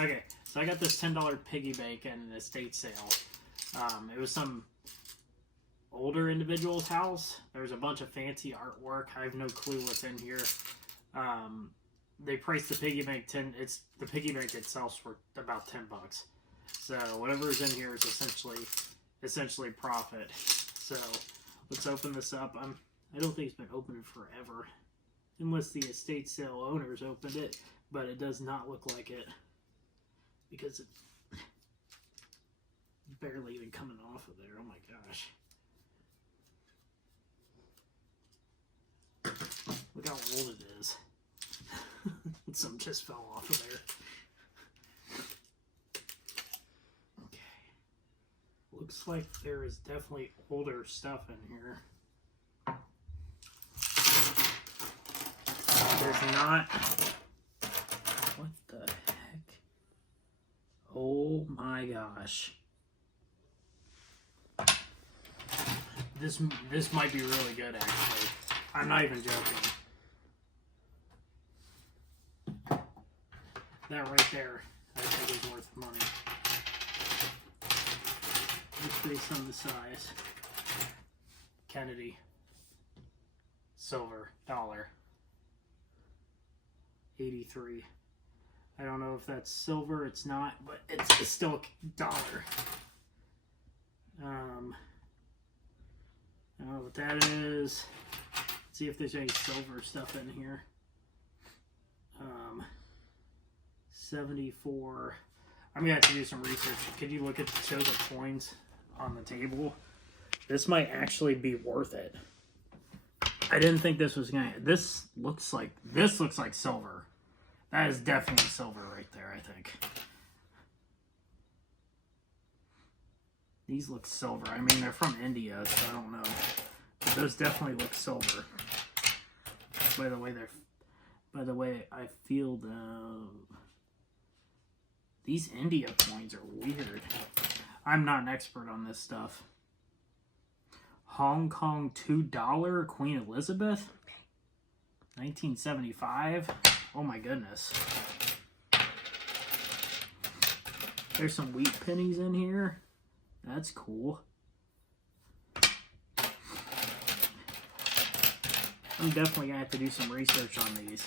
Okay, so I got this $10 piggy bank at an estate sale. It was some older individual's house. There was a bunch of fancy artwork. I have no clue what's in here. They priced the piggy bank the piggy bank itself for about $10. So whatever is in here is essentially profit. So let's open this up. I don't think it's been opened forever, unless the estate sale owners opened it, but it does not look like it because it's barely even coming off of there. Oh my gosh. Look how old it is. Some just fell off of there. Okay. Looks like there is definitely older stuff in here. There's not. What the heck? Oh my gosh. This might be really good, actually. I'm not even joking. That right there, I think is worth money. Just based on the size. Kennedy. Silver. Dollar. 83. I don't know if that's silver, it's not, but it's still a dollar. I don't know what that is. Let's see if there's any silver stuff in here. 74. I'm gonna have to do some research. Could you show the coins on the table? This might actually be worth it. I didn't think this was gonna. This looks like silver. That is definitely silver right there, I think. These look silver. I mean, they're from India, so I don't know. But those definitely look silver. By the way, I feel these India coins are weird. I'm not an expert on this stuff. Hong Kong $2 Queen Elizabeth, 1975. Oh my goodness. There's some wheat pennies in here. That's cool. I'm definitely gonna have to do some research on these.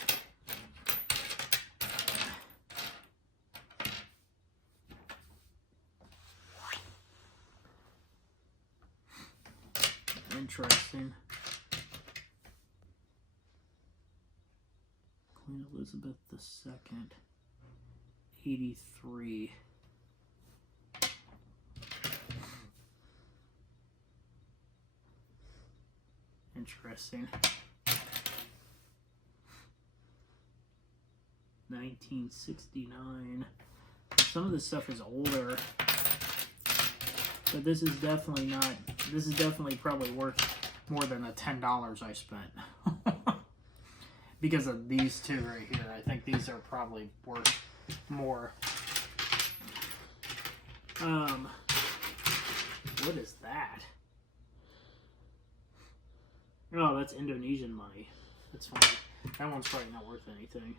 Interesting. Queen Elizabeth II, 83. Interesting. 1969. Some of this stuff is older, but this is definitely not. This is definitely probably worth more than the $10 I spent. Because of these two right here. I think these are probably worth more. What is that? Oh, that's Indonesian money. That's fine. That one's probably not worth anything.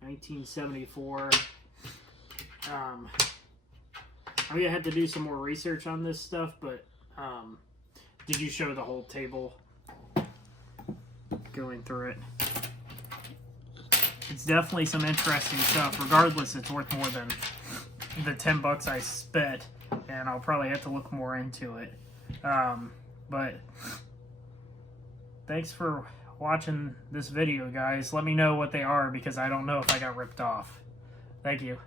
1974. I'm gonna have to do some more research on this stuff, but did you show the whole table going through it? It's definitely some interesting stuff. Regardless, it's worth more than the $10 I spent, and I'll probably have to look more into it. But thanks for watching this video, guys. Let me know what they are, because I don't know if I got ripped off. Thank you.